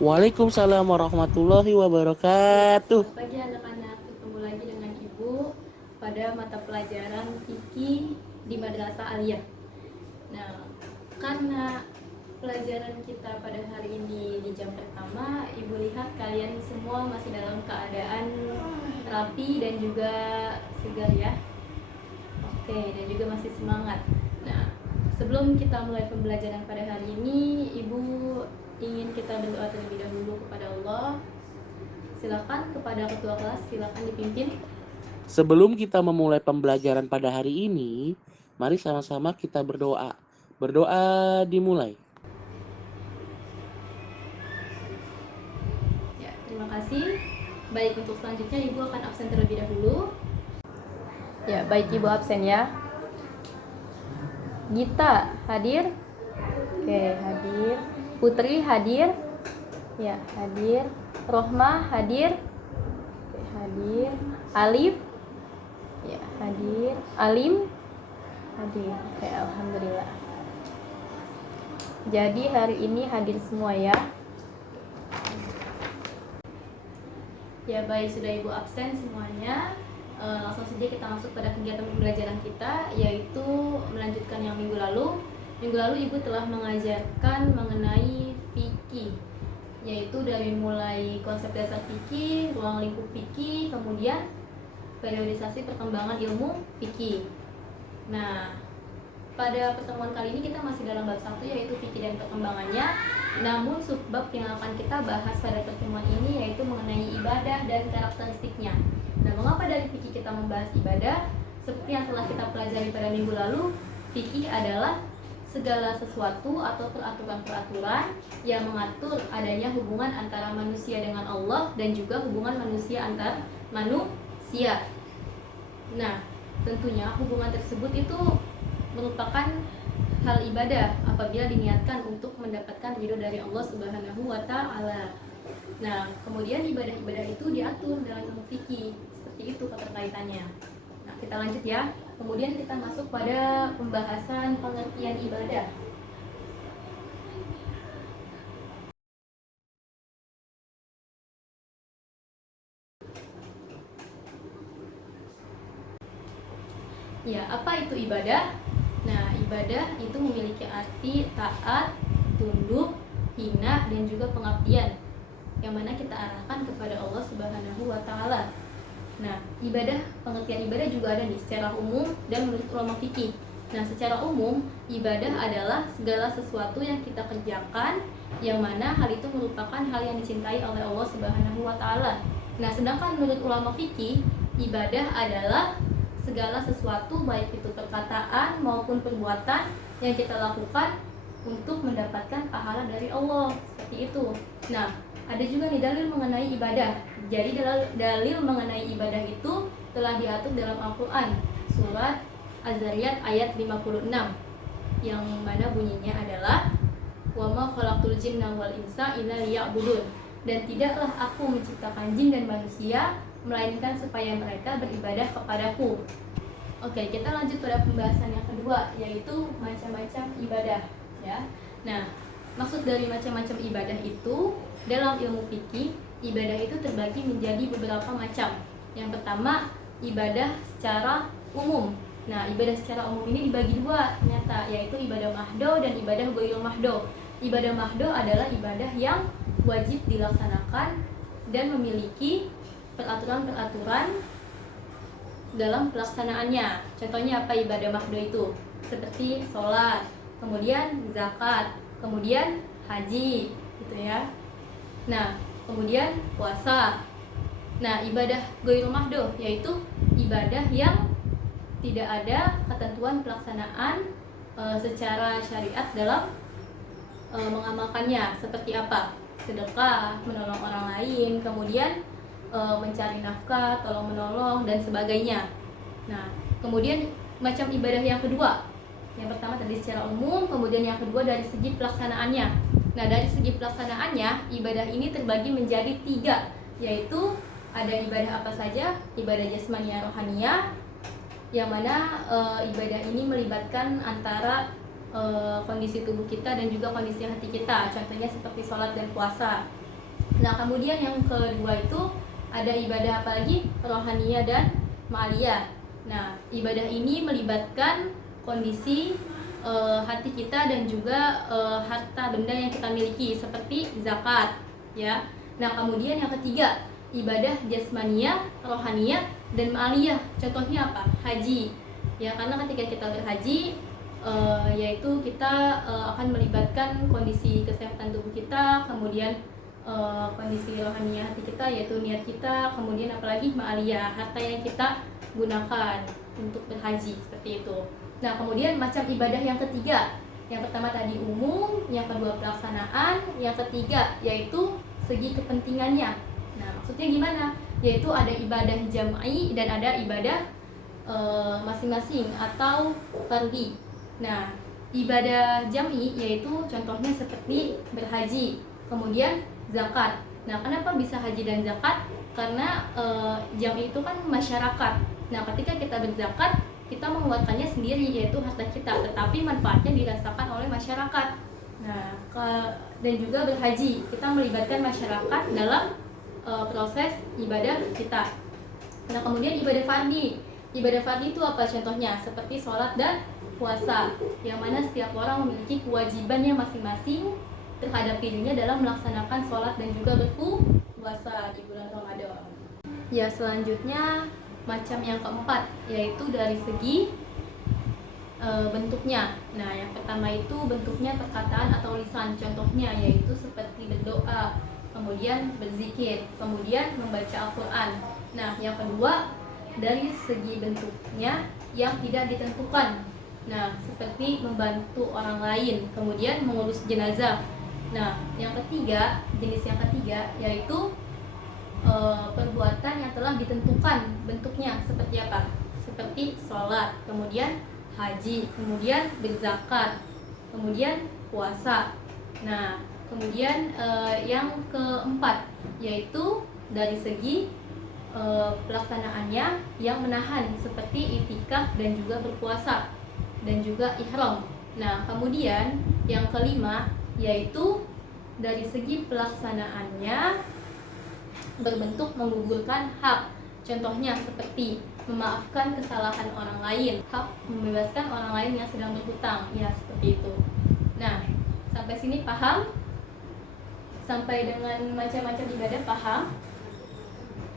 Waalaikumsalam warahmatullahi Ya, wabarakatuh. selamat pagi anak-anak. Ketemu lagi dengan Ibu pada mata pelajaran fikih di Madrasah Aliyah. Nah, karena pelajaran kita pada hari ini di jam pertama, Ibu lihat kalian semua masih dalam keadaan rapi dan juga segar ya. Oke, dan juga masih semangat. Nah, sebelum kita mulai pembelajaran pada hari ini, Ibu ingin kita berdoa terlebih dahulu kepada Allah. Silakan kepada ketua kelas, silakan dipimpin. Sebelum kita memulai pembelajaran pada hari ini, mari sama-sama kita berdoa. Berdoa dimulai. Ya, terima kasih. Baik, untuk selanjutnya Ibu akan absen terlebih dahulu. Ya, baik, Ibu absen ya. Gita hadir. Oke, hadir. Putri hadir. Ya, hadir. Rohma hadir. Oke, hadir. Alif. Ya, hadir. Alim hadir. Oke, alhamdulillah. Jadi hari ini hadir semua ya. Ya, baik, sudah Ibu absen semuanya. Langsung saja kita masuk pada kegiatan pembelajaran kita, yaitu melanjutkan yang minggu lalu. Minggu lalu Ibu telah mengajarkan mengenai fikih, yaitu dari mulai konsep dasar fikih, ruang lingkup fikih, kemudian periodisasi perkembangan ilmu fikih. Nah, pada pertemuan kali ini kita masih dalam bab 1, yaitu fikih dan perkembangannya. Namun subbab yang akan kita bahas pada pertemuan ini yaitu mengenai ibadah dan karakteristiknya. Nah, mengapa dari fikih kita membahas ibadah? Seperti yang telah kita pelajari pada minggu lalu, fikih adalah segala sesuatu atau peraturan-peraturan yang mengatur adanya hubungan antara manusia dengan Allah dan juga hubungan manusia antar manusia. Nah, tentunya hubungan tersebut itu merupakan hal ibadah apabila diniatkan untuk mendapatkan ridho dari Allah Subhanahu wa taala. Nah, kemudian ibadah-ibadah itu diatur dalam ilmu fikih. Seperti itu keterkaitannya. Nah, kita lanjut ya. Kemudian kita masuk pada pembahasan pengertian ibadah. Ya, apa itu ibadah? Nah, ibadah itu memiliki arti taat, tunduk, hina, dan juga pengabdian, yang mana kita arahkan kepada Allah Subhanahu wa taala. Nah, pengertian ibadah juga ada nih secara umum dan menurut ulama fikih. Nah, secara umum, ibadah adalah segala sesuatu yang kita kerjakan yang mana hal itu merupakan hal yang dicintai oleh Allah Subhanahu wa taala. Nah, sedangkan menurut ulama fikih, ibadah adalah segala sesuatu baik itu perkataan maupun perbuatan yang kita lakukan untuk mendapatkan pahala dari Allah, seperti itu. Nah, ada juga nih dalil mengenai ibadah. Jadi dalil mengenai ibadah itu telah diatur dalam Al-Qur'an, surat Az-Zariyat ayat 56, yang mana bunyinya adalah wa ma khalaqtul jinna wal insa illa liya'budun, dan tidaklah aku menciptakan jin dan manusia melainkan supaya mereka beribadah kepadaku. Oke, kita lanjut pada pembahasan yang kedua, yaitu macam-macam ibadah ya. Nah, maksud dari macam-macam ibadah itu dalam ilmu fikih, ibadah itu terbagi menjadi beberapa macam. Yang pertama, ibadah secara umum. Nah, ibadah secara umum ini dibagi dua ternyata, yaitu ibadah mahdo dan ibadah ghairul mahdo. Ibadah mahdo adalah ibadah yang wajib dilaksanakan dan memiliki peraturan-peraturan dalam pelaksanaannya. Contohnya apa ibadah mahdo itu? Seperti sholat, kemudian zakat, kemudian haji, gitu ya. Nah, kemudian puasa. Nah, ibadah ghairul mahdo yaitu ibadah yang tidak ada ketentuan pelaksanaan secara syariat dalam mengamalkannya. Seperti apa? Sedekah, menolong orang lain, kemudian mencari nafkah, tolong menolong, dan sebagainya. Nah, kemudian macam ibadah yang kedua, yang pertama tadi secara umum, kemudian yang kedua dari segi pelaksanaannya. Nah, dari segi pelaksanaannya, ibadah ini terbagi menjadi 3, yaitu ada ibadah apa saja? Ibadah jasmania rohania, yang mana ibadah ini melibatkan antara kondisi tubuh kita dan juga kondisi hati kita. Contohnya seperti sholat dan puasa. Nah, kemudian yang kedua itu ada ibadah apa lagi? Rohaniyah dan ma'aliyah. Nah, ibadah ini melibatkan kondisi hati kita dan juga harta benda yang kita miliki seperti zakat, ya. Nah, kemudian yang ketiga, ibadah jasmaniyah, rohaniyah dan ma'aliyah. Contohnya apa? Haji. Ya, karena ketika kita berhaji yaitu kita akan melibatkan kondisi kesehatan tubuh kita, kemudian kondisi rohani hati kita yaitu niat kita, kemudian apalagi ma'aliyah, harta yang kita gunakan untuk berhaji, seperti itu. Nah, kemudian macam ibadah yang ketiga, yang pertama tadi umum, yang kedua pelaksanaan, yang ketiga yaitu segi kepentingannya. Nah, maksudnya gimana? Yaitu ada ibadah jam'i dan ada ibadah masing-masing atau fardhi. Nah, ibadah jam'i yaitu contohnya seperti berhaji, kemudian zakat. Nah, kenapa bisa haji dan zakat? Karena jam'i itu kan masyarakat. Nah, ketika kita berzakat, kita mengeluarkannya sendiri yaitu harta kita, tetapi manfaatnya dirasakan oleh masyarakat. Nah, dan juga berhaji, kita melibatkan masyarakat dalam proses ibadah kita. Nah, kemudian ibadah fardhi. Ibadah fardhi itu apa contohnya? Seperti sholat dan puasa, yang mana setiap orang memiliki kewajibannya masing-masing terhadap dirinya dalam melaksanakan sholat dan juga berpuasa di bulan Ramadan. Ya, selanjutnya macam yang keempat yaitu dari segi bentuknya. Nah, yang pertama itu bentuknya perkataan atau lisan. Contohnya yaitu seperti berdoa, kemudian berzikir, kemudian membaca Al-Quran. Nah, yang kedua dari segi bentuknya yang tidak ditentukan. Nah, seperti membantu orang lain, kemudian mengurus jenazah. Nah, yang ketiga, jenis yang ketiga yaitu perbuatan yang telah ditentukan bentuknya seperti apa? Seperti sholat, kemudian haji, kemudian berzakat, kemudian puasa. Nah, kemudian yang keempat yaitu dari segi pelaksanaannya yang menahan seperti itikaf dan juga berpuasa dan juga ihram. Nah, kemudian yang kelima yaitu dari segi pelaksanaannya berbentuk menggugurkan hak. Contohnya seperti memaafkan kesalahan orang lain, hak membebaskan orang lain yang sedang berhutang, ya seperti itu. Nah, sampai sini paham? Sampai dengan macam-macam ibadah paham?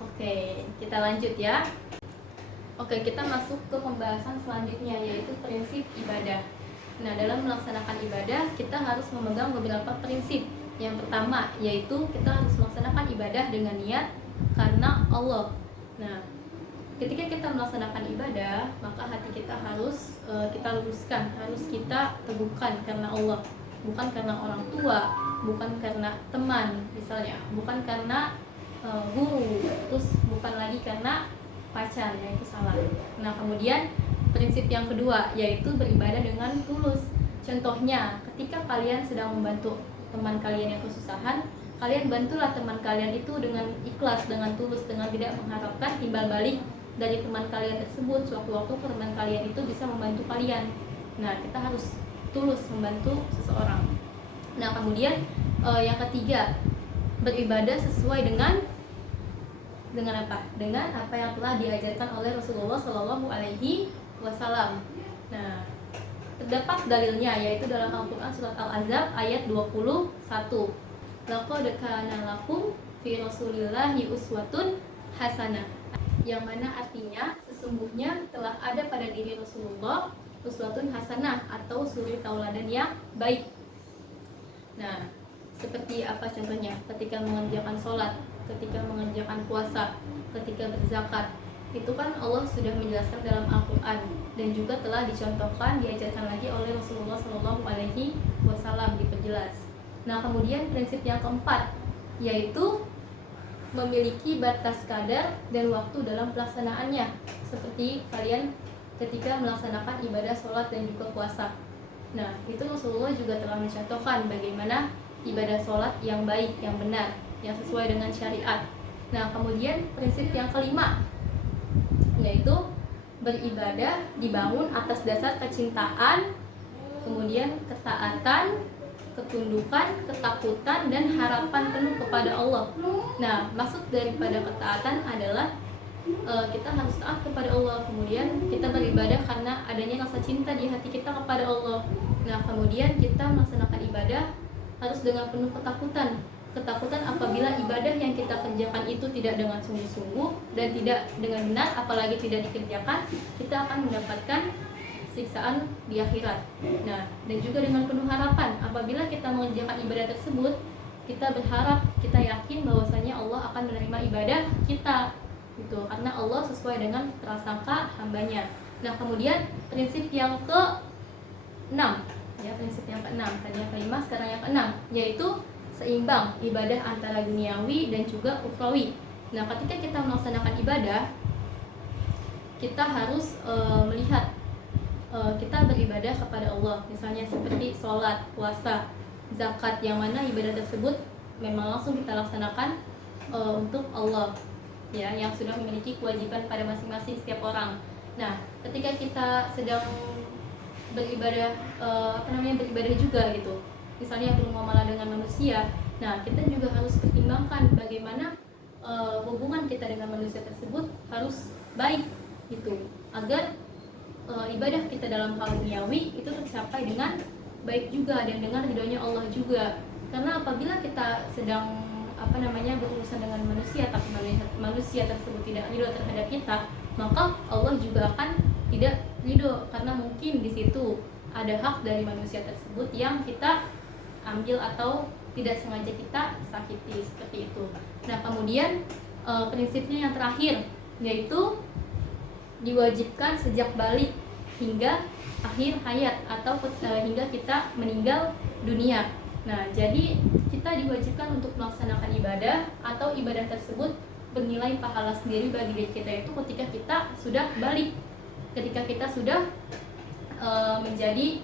Oke, kita lanjut ya. Oke, kita masuk ke pembahasan selanjutnya yaitu prinsip ibadah. Nah, dalam melaksanakan ibadah kita harus memegang beberapa prinsip. Yang pertama yaitu kita harus melaksanakan ibadah dengan niat karena Allah. Nah, ketika kita melaksanakan ibadah, maka hati kita harus kita luruskan, harus kita teguhkan karena Allah, bukan karena orang tua, bukan karena teman misalnya, bukan karena guru, terus bukan lagi karena pacar, yaitu salah. Nah, kemudian prinsip yang kedua yaitu beribadah dengan tulus. Contohnya, ketika kalian sedang membantu teman kalian yang kesusahan, kalian bantulah teman kalian itu dengan ikhlas, dengan tulus, dengan tidak mengharapkan timbal balik dari teman kalian tersebut. Sewaktu-waktu teman kalian itu bisa membantu kalian. Nah, kita harus tulus membantu seseorang. Nah, kemudian yang ketiga, beribadah sesuai dengan apa? Dengan apa yang telah diajarkan oleh Rasulullah Shallallahu Alaihi Wasallam. Nah, terdapat dalilnya yaitu dalam Al-Quran surat Al-Ahzab ayat 21. Laqad kana lakum fi Rasulillahi uswatun hasanah. Yang mana artinya sesungguhnya telah ada pada diri Rasulullah uswatun hasanah atau suri tauladan yang baik. Nah, seperti apa contohnya? Ketika mengerjakan sholat, ketika mengerjakan puasa, ketika berzakat, itu kan Allah sudah menjelaskan dalam Al-Quran dan juga telah dicontohkan, diajarkan lagi oleh Rasulullah Shallallahu Alaihi Wasallam, diperjelas. Nah, kemudian prinsip yang keempat yaitu memiliki batas kadar dan waktu dalam pelaksanaannya, seperti kalian ketika melaksanakan ibadah sholat dan juga puasa. Nah, itu Rasulullah juga telah mencontohkan bagaimana ibadah sholat yang baik, yang benar, yang sesuai dengan syariat. Nah, kemudian prinsip yang kelima yaitu beribadah dibangun atas dasar kecintaan, kemudian ketaatan, ketundukan, ketakutan, dan harapan penuh kepada Allah. Nah, maksud daripada ketaatan adalah kita harus taat kepada Allah, kemudian kita beribadah karena adanya rasa cinta di hati kita kepada Allah. Nah, kemudian kita melaksanakan ibadah harus dengan penuh ketakutan. Ketakutan apabila ibadah yang kita kerjakan itu tidak dengan sungguh-sungguh dan tidak dengan benar, apalagi tidak dikerjakan, kita akan mendapatkan siksaan di akhirat. Nah, dan juga dengan penuh harapan, apabila kita mengerjakan ibadah tersebut, kita berharap, kita yakin bahwasanya Allah akan menerima ibadah kita, gitu. Karena Allah sesuai dengan prasangka hambanya. Nah, kemudian prinsip yang ke-6, ya, prinsip yang ke-6, tadi yang ke-5, sekarang yang ke-6, yaitu seimbang ibadah antara duniawi dan juga ukhrawi. Nah, ketika kita melaksanakan ibadah, kita harus melihat kita beribadah kepada Allah, misalnya seperti sholat, puasa, zakat, yang mana ibadah tersebut memang langsung kita laksanakan untuk Allah, ya, yang sudah memiliki kewajiban pada masing-masing setiap orang. Nah, ketika kita sedang beribadah, beribadah juga gitu, misalnya bermuamalah dengan manusia, nah kita juga harus pertimbangkan bagaimana hubungan kita dengan manusia tersebut harus baik gitu, agar ibadah kita dalam hal duniawi itu tercapai dengan baik juga dan dengan ridhonya Allah juga. Karena apabila kita sedang berurusan dengan manusia tapi manusia tersebut tidak ridho terhadap kita, maka Allah juga akan tidak ridho, karena mungkin di situ ada hak dari manusia tersebut yang kita ambil atau tidak sengaja kita sakiti, seperti itu. Nah, kemudian prinsipnya yang terakhir, yaitu diwajibkan sejak balik hingga akhir hayat atau hingga kita meninggal dunia. Nah, jadi kita diwajibkan untuk melaksanakan ibadah atau ibadah tersebut bernilai pahala sendiri bagi diri kita itu ketika kita sudah balik, ketika kita sudah menjadi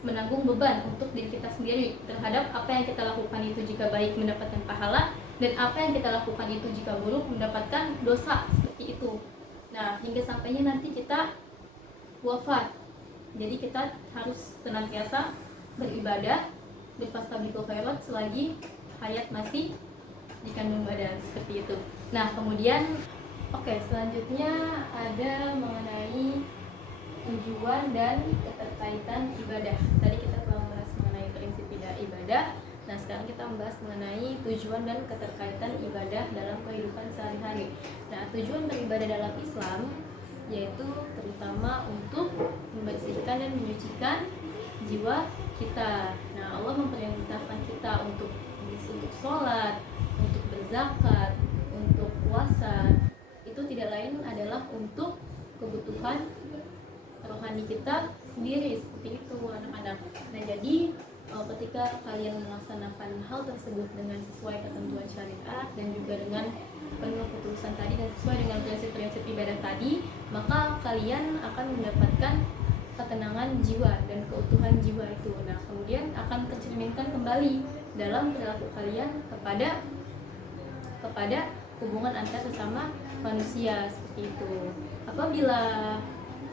menanggung beban untuk diri kita sendiri terhadap apa yang kita lakukan itu jika baik mendapatkan pahala, dan apa yang kita lakukan itu jika buruk mendapatkan dosa, seperti itu. Nah, hingga sampainya nanti kita wafat. Jadi kita harus senantiasa beribadah, berfastabiqul khairat selagi hayat masih dikandung badan, seperti itu. Nah, kemudian selanjutnya ada mengenai tujuan dan keterkaitan ibadah. Tadi kita telah membahas mengenai prinsip ibadah. Nah, sekarang kita membahas mengenai tujuan dan keterkaitan ibadah dalam kehidupan sehari-hari. Nah, tujuan beribadah dalam Islam yaitu terutama untuk membersihkan dan menyucikan jiwa kita. Nah, Allah memerintahkan kita untuk sholat, untuk berzakat, untuk puasa. Itu tidak lain adalah untuk kebutuhan rohani kita sendiri, seperti itu anak-anak. Nah, jadi ketika kalian melaksanakan hal tersebut dengan sesuai ketentuan syariat dan juga dengan penuh ketulusan tadi dan sesuai dengan prinsip-prinsip ibadah tadi, maka kalian akan mendapatkan ketenangan jiwa dan keutuhan jiwa itu. Nah, kemudian akan tercerminkan kembali dalam perilaku kalian kepada hubungan antar sesama manusia, seperti itu. Apabila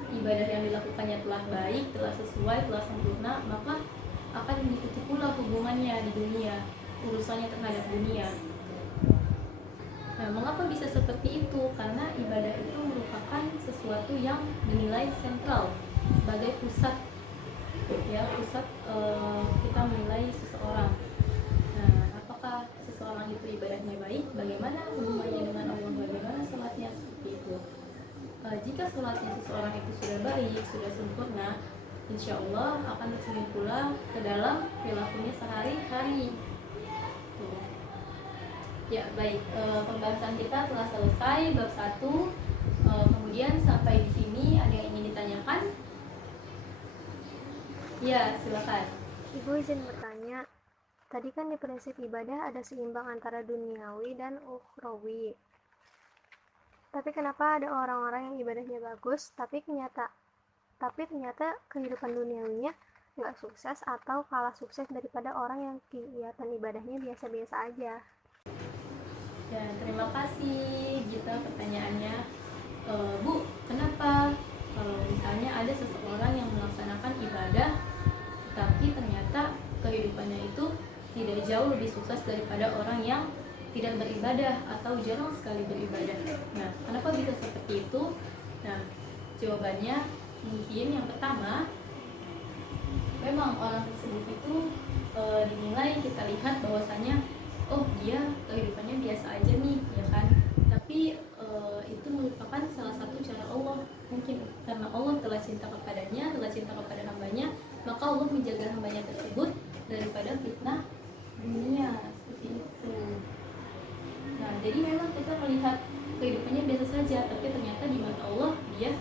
ibadah yang dilakukannya telah baik, telah sesuai, telah sempurna, maka akan diikuti pula hubungannya di dunia, urusannya terhadap dunia. Nah, mengapa bisa seperti itu? Karena ibadah itu merupakan sesuatu yang dinilai sentral sebagai pusat, ya, pusat kita menilai seseorang. Nah, apakah seseorang itu ibadahnya baik? Bagaimana hubungannya dengan Allah? Bagaimana sholatnya? Seperti itu. Jika sholatnya seseorang itu sudah baik, sudah sempurna, insya Allah akan tercermin pula ke dalam perilakunya sehari-hari. Ya, baik, pembahasan kita telah selesai bab 1. Kemudian sampai di sini ada yang ingin ditanyakan? Ya, silakan. Ibu izin bertanya, tadi kan di prinsip ibadah ada seimbang antara duniawi dan ukhrawi. Tapi kenapa ada orang-orang yang ibadahnya bagus, tapi ternyata kehidupan duniawinya nggak sukses atau kalah sukses daripada orang yang kegiatan ibadahnya biasa-biasa aja? Ya, terima kasih Gita pertanyaannya. Bu, kenapa kalau misalnya ada seseorang yang melaksanakan ibadah tapi ternyata kehidupannya itu tidak jauh lebih sukses daripada orang yang tidak beribadah atau jarang sekali beribadah. Nah, kenapa bisa seperti itu? Nah, jawabannya mungkin yang pertama, memang orang tersebut itu dinilai, kita lihat bahwasanya oh dia kehidupannya biasa aja nih, ya kan? Tapi itu merupakan salah satu cara Allah, mungkin karena Allah telah cinta kepadanya, telah cinta kepada hambanya, maka Allah menjaga hambanya tersebut daripada fitnah dunia, seperti itu. Nah, jadi memang kita melihat kehidupannya biasa saja, tapi ternyata di mata Allah dia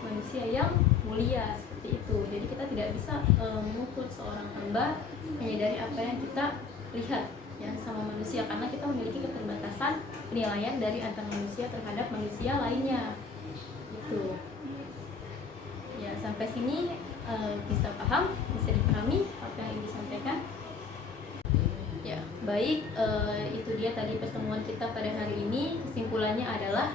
manusia yang mulia, seperti itu. Jadi kita tidak bisa mengukur seorang hamba hanya dari apa yang kita lihat ya sama manusia, karena kita memiliki keterbatasan penilaian dari antar manusia terhadap manusia lainnya. Itu. Ya, sampai sini bisa paham, bisa dipahami apa yang ingin disampaikan. Ya, baik, itu dia tadi pertemuan kita pada hari ini. Kesimpulannya adalah,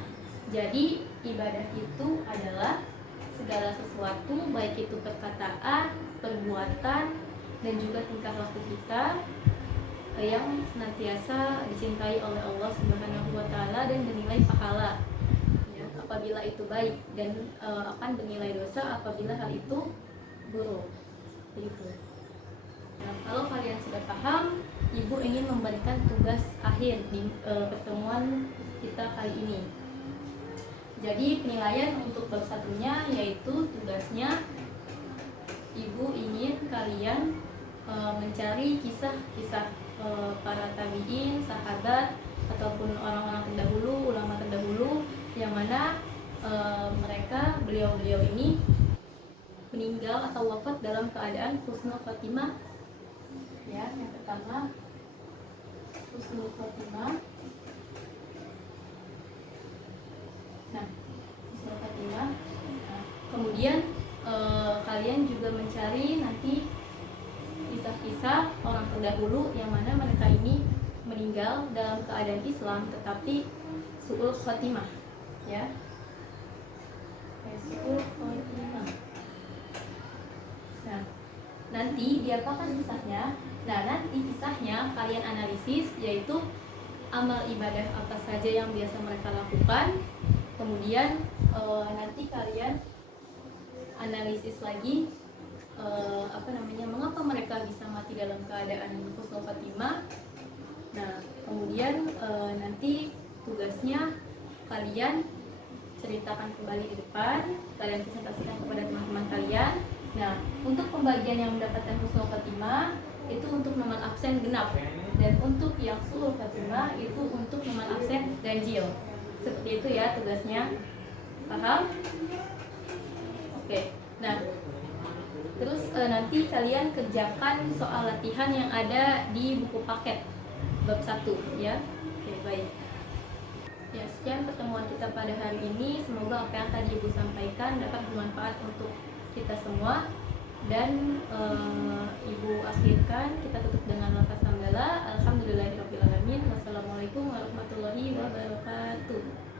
jadi ibadah itu adalah segala sesuatu, baik itu perkataan, perbuatan, dan juga tingkah laku kita yang senantiasa dicintai oleh Allah Subhanahu wa Ta'ala dan bernilai pahala ya, apabila itu baik, dan akan bernilai dosa apabila hal itu buruk. Seperti itu. Nah, kalau kalian sudah paham, Ibu ingin memberikan tugas akhir di pertemuan kita kali ini. Jadi penilaian untuk bab satunya, yaitu tugasnya Ibu ingin kalian mencari kisah-kisah para tabi'in, sahabat, ataupun orang-orang terdahulu, ulama terdahulu, yang mana mereka, beliau-beliau ini meninggal atau wafat dalam keadaan husnul khotimah. Ya, yang pertama husnul khotimah. Nah, husnul khotimah. Nah, kemudian kalian juga mencari nanti kisah-kisah orang terdahulu yang mana mereka ini meninggal dalam keadaan Islam tetapi su'ul khotimah, ya. Su'ul khotimah. Nah, nanti diapakan kisahnya? Nah, nanti kisahnya kalian analisis, yaitu amal ibadah apa saja yang biasa mereka lakukan. Kemudian nanti kalian analisis lagi mengapa mereka bisa mati dalam keadaan husnul khotimah. Nah, kemudian nanti tugasnya kalian ceritakan kembali di depan, kalian presentasikan kepada teman-teman kalian. Nah, untuk pembagian yang mendapatkan husnul khotimah itu untuk nomor absen genap, dan untuk yang su'ul khotimah itu untuk nomor absen ganjil. Seperti itu ya tugasnya. Paham? Oke. Nah, terus nanti kalian kerjakan soal latihan yang ada di buku paket bab 1 ya. Oke, baik. Ya, sekian pertemuan kita pada hari ini. Semoga apa yang tadi Ibu sampaikan dapat bermanfaat untuk kita semua. Dan Ibu akhirkan, kita tutup dengan lafaz hamdalah. Alhamdulillahirabbil alamin. Wassalamualaikum warahmatullahi wabarakatuh.